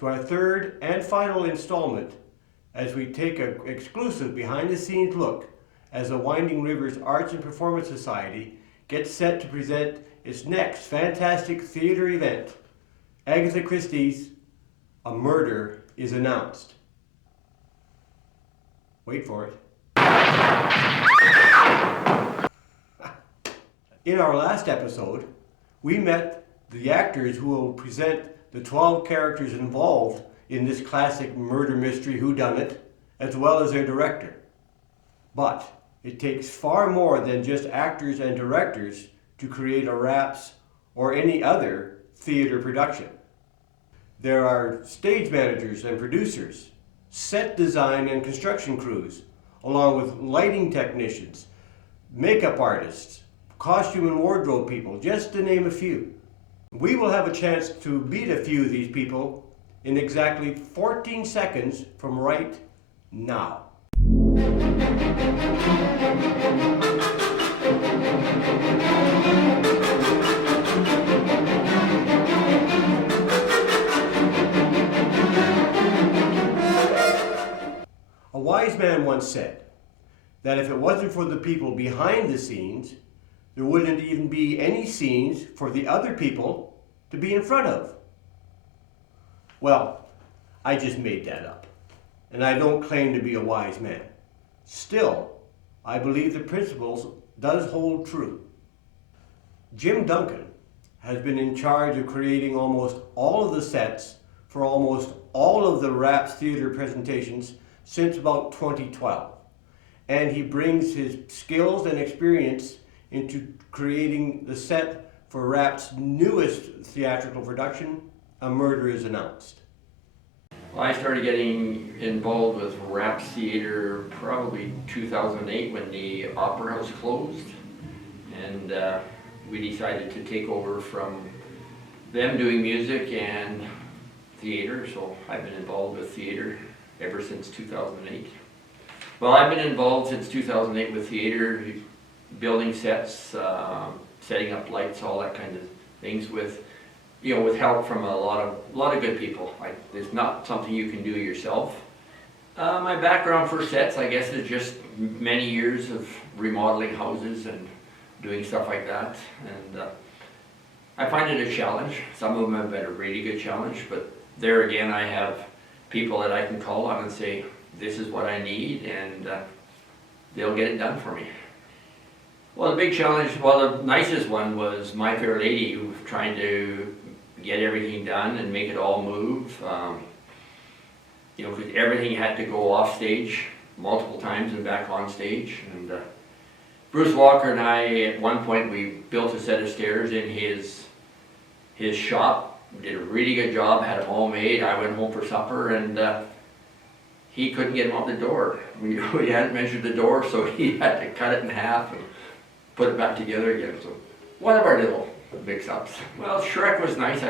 to our third and final installment as we take an exclusive behind-the-scenes look as the Winding Rivers Arts and Performance Society gets set to present its next fantastic theater event, Agatha Christie's A Murder is Announced. Wait for it. In our last episode, we met the actors who will present the 12 characters involved in this classic murder mystery whodunit, as well as their director. But it takes far more than just actors and directors to create a raps or any other theater production. There are stage managers and producers, set design and construction crews, along with lighting technicians, makeup artists, costume and wardrobe people, just to name a few. We will have a chance to meet a few of these people in exactly 14 seconds from right now. A wise man once said that if it wasn't for the people behind the scenes, there wouldn't even be any scenes for the other people to be in front of. Well, I just made that up, and I don't claim to be a wise man. Still, I believe the principles does hold true. Jim Duncan has been in charge of creating almost all of the sets for almost all of the Raps theater presentations since about 2012. And he brings his skills and experience into creating the set for Rap's newest theatrical production, A Murder is Announced. Well, I started getting involved with Raps theater probably 2008 when the Opera House closed, and we decided to take over from them doing music and theater, so I've been involved with theater ever since 2008. Well, I've been involved since 2008 with theater, building sets, setting up lights, all that kind of things with help from a lot of good people. It's not something you can do yourself. My background for sets, I guess, is just many years of remodeling houses and doing stuff like that. And I find it a challenge. Some of them have been a really good challenge, but there again, I have people that I can call on and say, this is what I need, and they'll get it done for me. Well, the big challenge, the nicest one was My Fair Lady, who was trying to get everything done and make it all move. Because everything had to go off stage multiple times and back on stage. And Bruce Walker and I, at one point, we built a set of stairs in his shop. Did a really good job, had them all made. I went home for supper, and he couldn't get them out the door. We hadn't measured the door, so he had to cut it in half and put it back together again. So one of our little mix-ups. Well, Shrek was nice.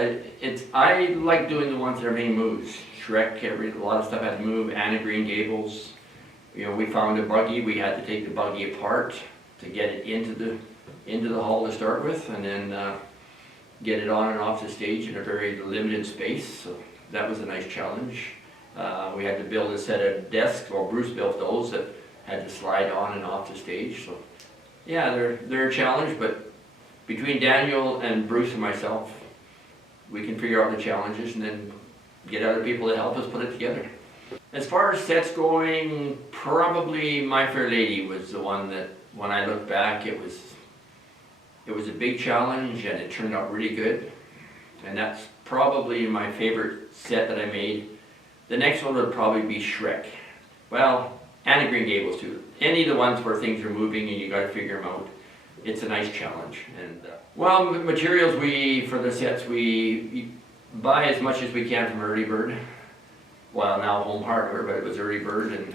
I like doing the ones that everything moves. Shrek, a lot of stuff had to move. Anna Green Gables. We found a buggy. We had to take the buggy apart to get it into the hall to start with, and then get it on and off the stage in a very limited space. So that was a nice challenge. We had to build a set of desks. Well, Bruce built those that had to slide on and off the stage. So yeah, they're a challenge, but between Daniel and Bruce and myself, we can figure out the challenges and then get other people to help us put it together. As far as sets going, probably My Fair Lady was the one that, when I look back, it was a big challenge and it turned out really good. And that's probably my favorite set that I made. The next one would probably be Shrek. Well, Anna Green Gables too. Any of the ones where things are moving and you got to figure them out. It's a nice challenge. And materials for the sets, we buy as much as we can from Early Bird. Well, now Home Hardware, but it was Early Bird and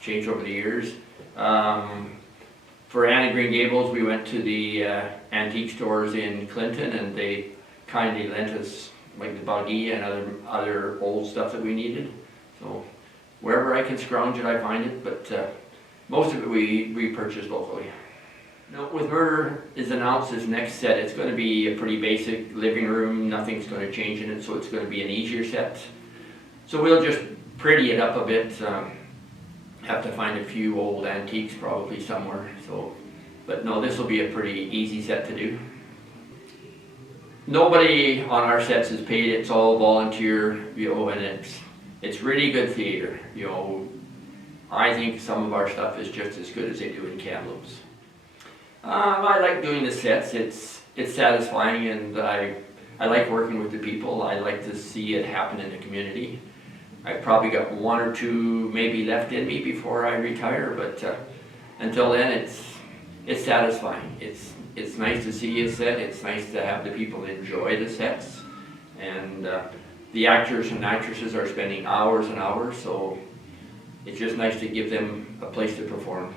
changed over the years. For Anna Green Gables, we went to the antique stores in Clinton, and they kindly lent us like the buggy and other old stuff that we needed. So wherever I can scrounge it, I find it, but most of it we purchased locally. Now, with Murder is Announced, this next set, it's going to be a pretty basic living room. Nothing's going to change in it, so it's going to be an easier set. So we'll just pretty it up a bit. Have to find a few old antiques probably somewhere. So, but no, this will be a pretty easy set to do. Nobody on our sets is paid. It's all volunteer, you know, and it's really good theater. You know, I think some of our stuff is just as good as they do in Kamloops. I like doing the sets. It's satisfying, and I like working with the people. I like to see it happen in the community. I've probably got one or two maybe left in me before I retire, but until then, it's satisfying. It's nice to see a set. It's nice to have the people enjoy the sets, and the actors and actresses are spending hours and hours. So it's just nice to give them a place to perform.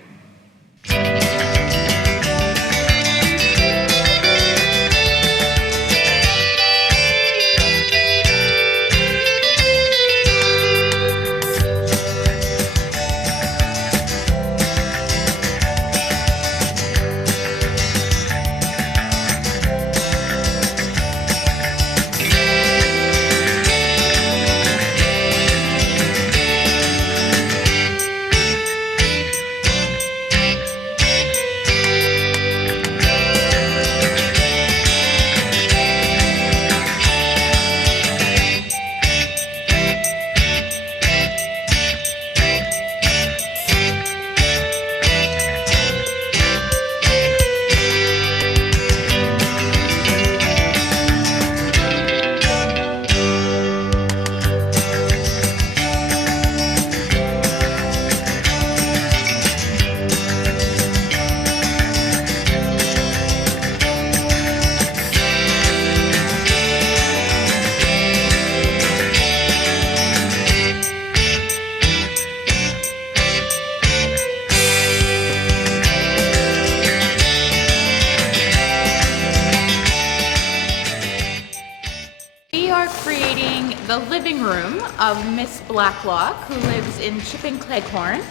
The living room of Miss Blacklock, who lives in Chipping Cleghorn,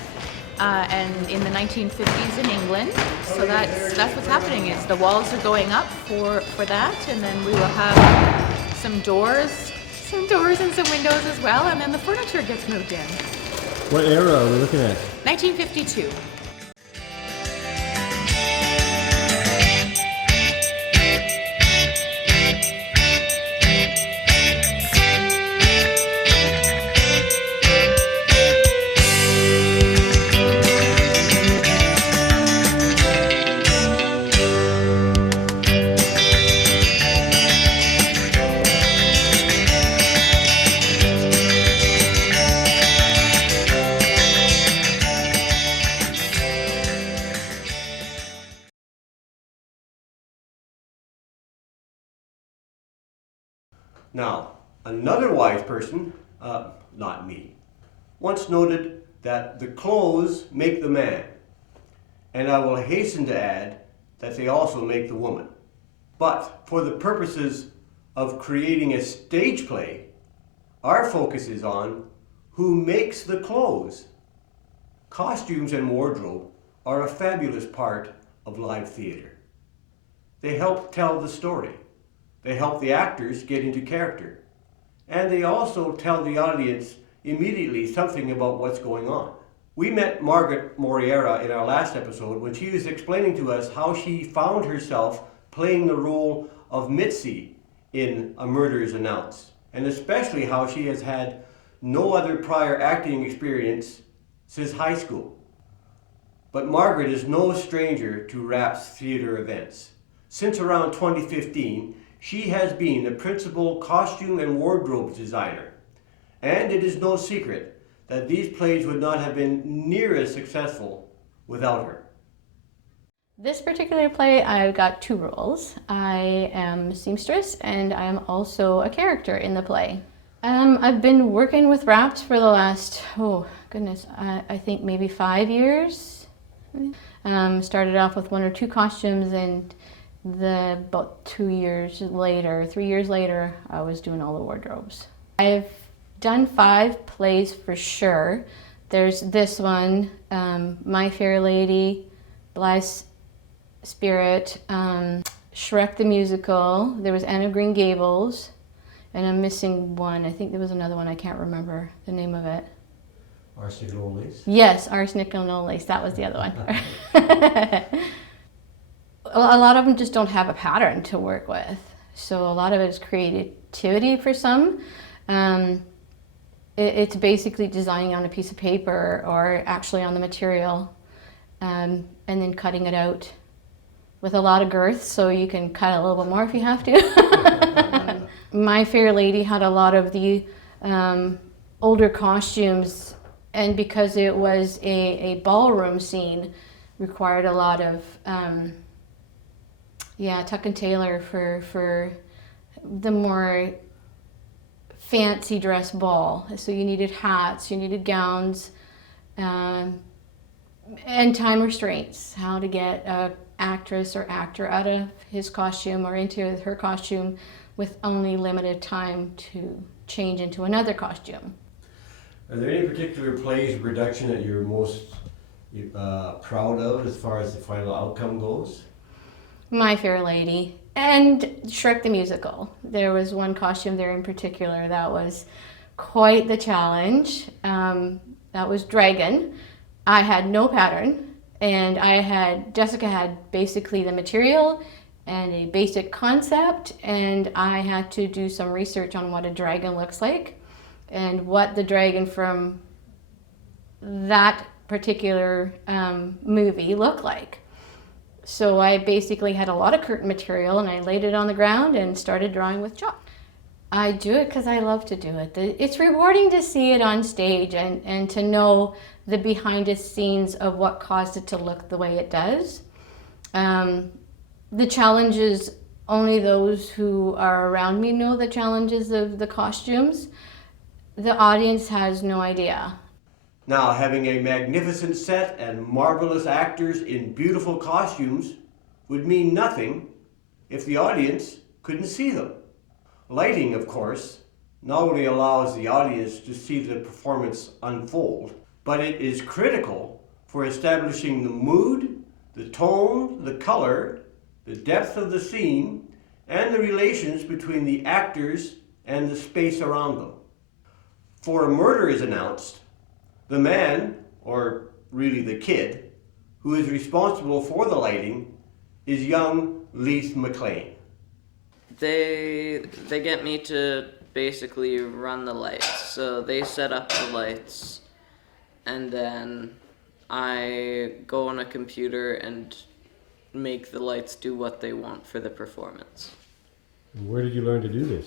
and in the 1950s in England. So that's what's happening. Is the walls are going up for that, and then we will have some doors and some windows as well, and then the furniture gets moved in. What era are we looking at? 1952. Now, another wise person, not me, once noted that the clothes make the man, and I will hasten to add that they also make the woman. But for the purposes of creating a stage play, our focus is on who makes the clothes. Costumes and wardrobe are a fabulous part of live theater. They help tell the story. They help the actors get into character. And they also tell the audience immediately something about what's going on. We met Margaret Moriera in our last episode when she was explaining to us how she found herself playing the role of Mitzi in A Murder is Announced, and especially how she has had no other prior acting experience since high school. But Margaret is no stranger to RAP's theater events. Since around 2015, she has been the principal costume and wardrobe designer, and it is no secret that these plays would not have been near as successful without her. This particular play, I've got two roles. I am seamstress, and I am also a character in the play. I've been working with RAPs for the last, I think maybe 5 years. Started off with 1 or 2 costumes, and about 3 years later, I was doing all the wardrobes. I've done 5 plays for sure. There's this one, My Fair Lady, Blythe's Spirit, Shrek the Musical, there was Anne of Green Gables, and I'm missing one. I think there was another one. I can't remember the name of it. Arsenic and old lace? Yes, arsenic and old lace. That was the other one. A lot of them just don't have a pattern to work with. So a lot of it is creativity for some. It's basically designing on a piece of paper or actually on the material, and then cutting it out with a lot of girth so you can cut a little bit more if you have to. My Fair Lady had a lot of the older costumes, and because it was a ballroom scene, required a lot of tuck and tailor for the more fancy dress ball. So you needed hats, you needed gowns, and time restraints, how to get an actress or actor out of his costume or into her costume with only limited time to change into another costume. Are there any particular plays or production that you're most proud of as far as the final outcome goes? My Fair Lady and Shrek the Musical. There was one costume there in particular that was quite the challenge. That was Dragon. I had no pattern, and Jessica had basically the material and a basic concept, and I had to do some research on what a dragon looks like and what the dragon from that particular movie looked like. So I basically had a lot of curtain material and I laid it on the ground and started drawing with chalk. I do it because I love to do it. It's rewarding to see it on stage and to know the behind the scenes of what caused it to look the way it does. The challenges, only those who are around me know the challenges of the costumes. The audience has no idea. Now, having a magnificent set and marvelous actors in beautiful costumes would mean nothing if the audience couldn't see them. Lighting, of course, not only allows the audience to see the performance unfold, but it is critical for establishing the mood, the tone, the color, the depth of the scene, and the relations between the actors and the space around them. For a murder is announced, the man, or really the kid, who is responsible for the lighting is young Leith McLean. They get me to basically run the lights. So they set up the lights, and then I go on a computer and make the lights do what they want for the performance. Where did you learn to do this?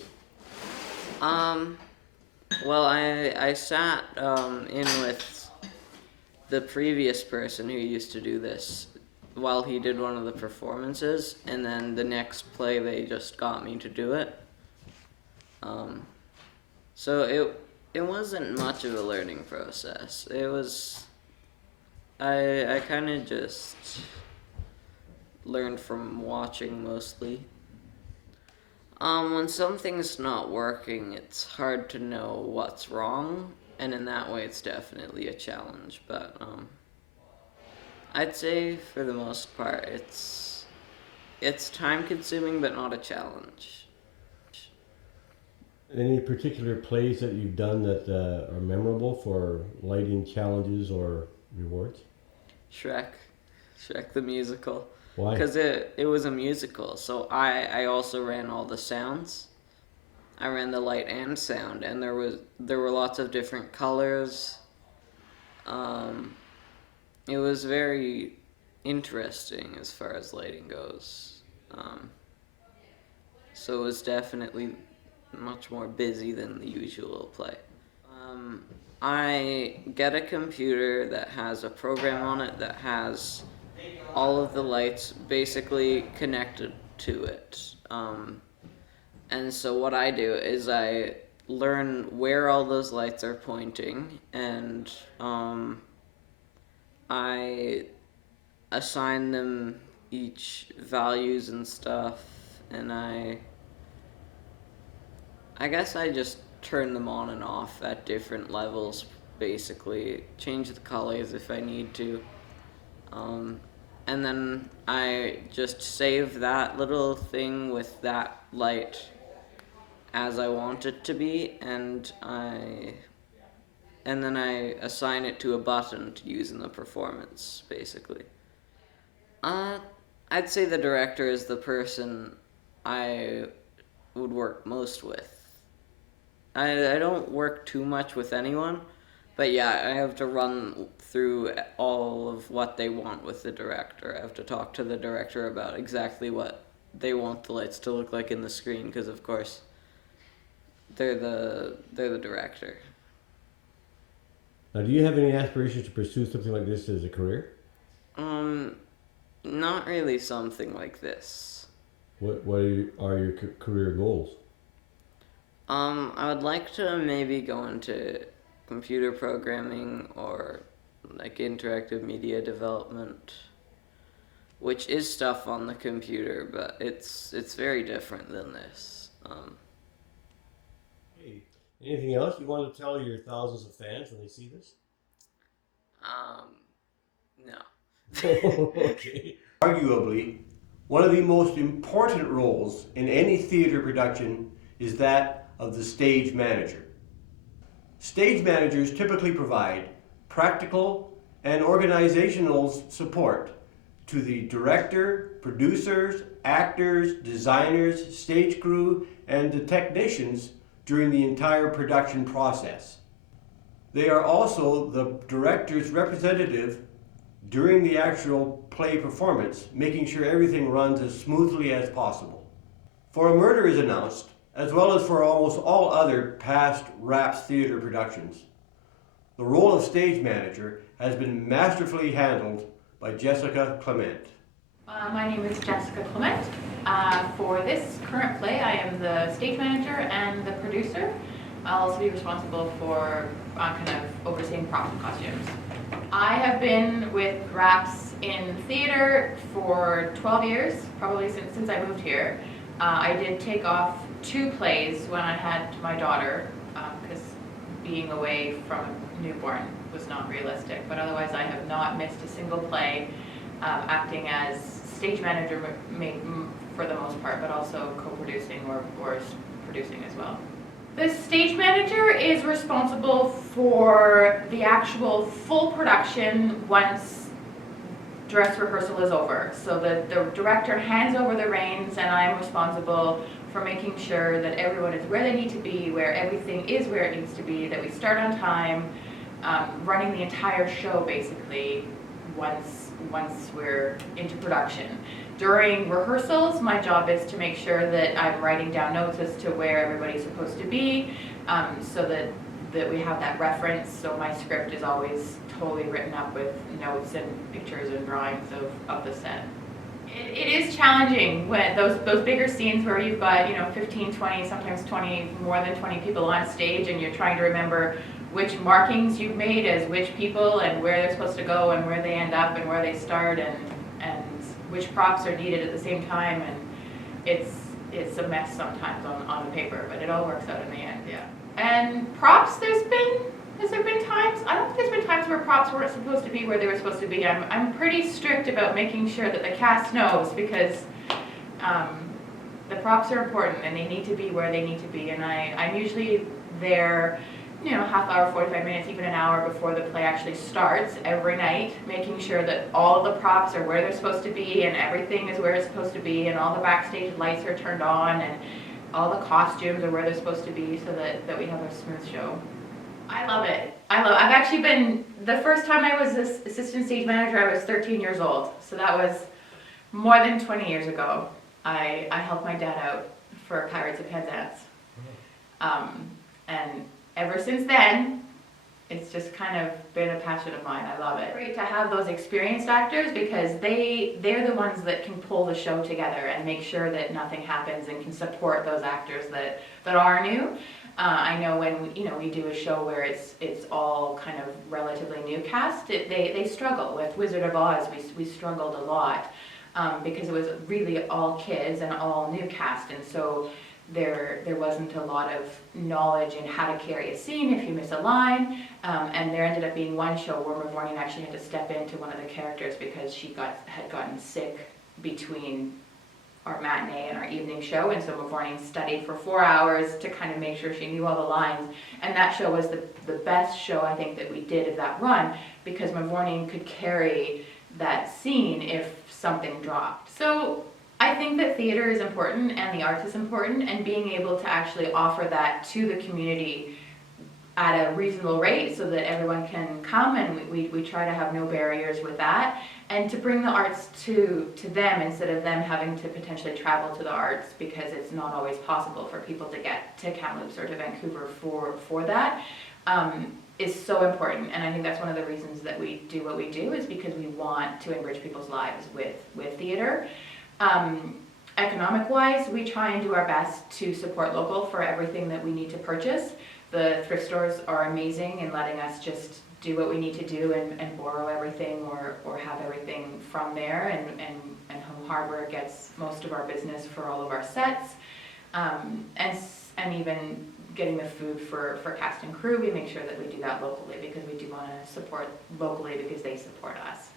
Well, I sat in with the previous person who used to do this while he did one of the performances, and then the next play they just got me to do it. So it wasn't much of a learning process. It was, I kind of just learned from watching mostly. When something's not working, it's hard to know what's wrong, and in that way it's definitely a challenge, but I'd say for the most part it's time consuming but not a challenge. Any particular plays that you've done that are memorable for lighting challenges or rewards? Shrek the musical. Why? Because it was a musical, so I also ran all the sounds. I ran the light and sound, and there were lots of different colors. It was very interesting as far as lighting goes. So it was definitely much more busy than the usual play. I get a computer that has a program on it that has all of the lights basically connected to it. And so what I do is I learn where all those lights are pointing, and I assign them each values and stuff, and I guess I just turn them on and off at different levels, basically. Change the colors if I need to. And then I just save that little thing with that light, as I want it to be, and then I assign it to a button to use in the performance, basically. I'd say the director is the person I would work most with. I don't work too much with anyone, but yeah, I have to run through all of what they want with the director. I have to talk to the director about exactly what they want the lights to look like in the screen, because of course they're the director. Now, do you have any aspirations to pursue something like this as a career? Not really something like this. What are your career goals? I would like to maybe go into computer programming or like interactive media development, which is stuff on the computer, but it's very different than this. Hey, anything else you want to tell your thousands of fans when they see this? No. Okay. Arguably, one of the most important roles in any theater production is that of the stage manager. Stage managers typically provide practical and organizational support to the director, producers, actors, designers, stage crew, and the technicians during the entire production process. They are also the director's representative during the actual play performance, making sure everything runs as smoothly as possible. For A Murder is Announced, as well as for almost all other past Raps theater productions, the role of stage manager has been masterfully handled by Jessica Clement. My name is Jessica Clement. For this current play, I am the stage manager and the producer. I'll also be responsible for kind of overseeing props and costumes. I have been with Raps in theater for 12 years, probably since I moved here. I did take off 2 plays when I had my daughter, because being away from a newborn was not realistic. But otherwise, I have not missed a single play, acting as stage manager for the most part, but also co-producing or producing as well. The stage manager is responsible for the actual full production once dress rehearsal is over. So the director hands over the reins, and I'm responsible for making sure that everyone is where they need to be, where everything is where it needs to be, that we start on time, running the entire show basically once we're into production. During rehearsals, my job is to make sure that I'm writing down notes as to where everybody's supposed to be, so that we have that reference. So my script is always totally written up with notes and pictures and drawings of the set. It is challenging when those bigger scenes where you've got 15, 20, sometimes 20, more than 20 people on stage, and you're trying to remember which markings you've made as which people and where they're supposed to go and where they end up and where they start and which props are needed at the same time, and it's a mess sometimes on the paper, but it all works out in the end, yeah. And props, has there been times? I don't think there's been times where props weren't supposed to be where they were supposed to be. I'm pretty strict about making sure that the cast knows, because the props are important and they need to be where they need to be, and I'm usually there half hour, 45 minutes, even an hour before the play actually starts every night, making sure that all of the props are where they're supposed to be and everything is where it's supposed to be and all the backstage lights are turned on and all the costumes are where they're supposed to be, so that we have a smooth show. I love it. I've actually been, the first time I was assistant stage manager, I was 13 years old. So that was more than 20 years ago. I helped my dad out for Pirates of Penzance. And ever since then, it's just kind of been a passion of mine. I love it. Great to have those experienced actors, because they're the ones that can pull the show together and make sure that nothing happens and can support those actors that are new. I know when we do a show where it's all kind of relatively new cast, they struggle. With Wizard of Oz, we struggled a lot because it was really all kids and all new cast, and so there wasn't a lot of knowledge in how to carry a scene if you miss a line, and there ended up being one show where Mavornian actually had to step into one of the characters because she had gotten sick between our matinee and our evening show, and so Mavourneen studied for 4 hours to kind of make sure she knew all the lines, and that show was the best show I think that we did of that run, because Mavourneen could carry that scene if something dropped. So I think that theater is important and the arts is important, and being able to actually offer that to the community at a reasonable rate so that everyone can come, and we try to have no barriers with that, and to bring the arts to them instead of them having to potentially travel to the arts, because it's not always possible for people to get to Kamloops or to Vancouver for that, is so important. And I think that's one of the reasons that we do what we do, is because we want to enrich people's lives with theater. Economic-wise, we try and do our best to support local for everything that we need to purchase. The thrift stores are amazing in letting us just do what we need to do and borrow everything or have everything from there, and Home Hardware gets most of our business for all of our sets, and even getting the food for cast and crew, we make sure that we do that locally, because we do want to support locally because they support us.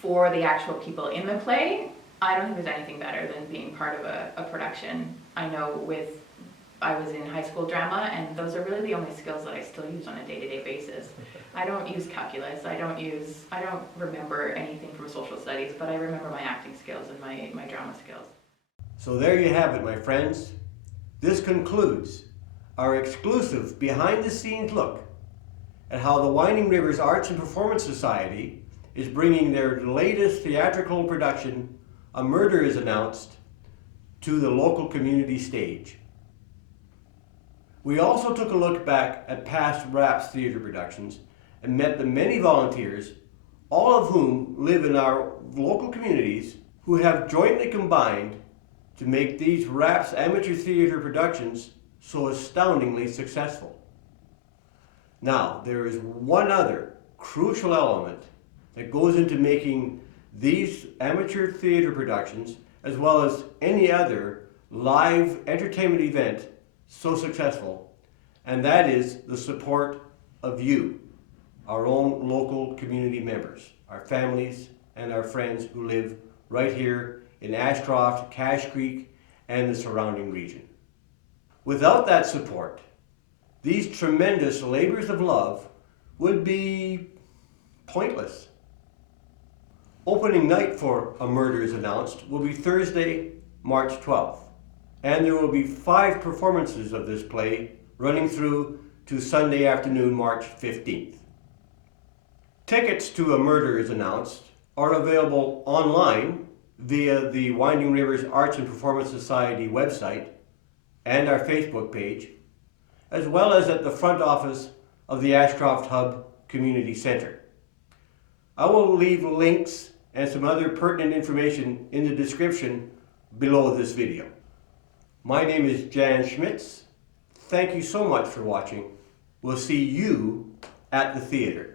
For the actual people in the play, I don't think there's anything better than being part of a production. I know I was in high school drama, and those are really the only skills that I still use on a day-to-day basis. I don't use calculus, I don't remember anything from social studies, but I remember my acting skills and my drama skills. So there you have it, my friends. This concludes our exclusive behind-the-scenes look at how the Winding Rivers Arts and Performance Society is bringing their latest theatrical production, A Murder is Announced, to the local community stage. We also took a look back at past RAPS theater productions and met the many volunteers, all of whom live in our local communities, who have jointly combined to make these RAPS amateur theater productions so astoundingly successful. Now, there is one other crucial element that goes into making these amateur theater productions, as well as any other live entertainment event, so successful, and that is the support of you, our own local community members, our families and our friends who live right here in Ashcroft, Cache Creek, and the surrounding region. Without that support, these tremendous labors of love would be pointless. Opening night for A Murder is Announced will be Thursday, March 12th, and there will be 5 performances of this play running through to Sunday afternoon, March 15th. Tickets to A Murder is Announced are available online via the Winding Rivers Arts and Performance Society website and our Facebook page, as well as at the front office of the Ashcroft HUB Community Center. I will leave links and some other pertinent information in the description below this video. My name is Jan Schmitz. Thank you so much for watching. We'll see you at the theater.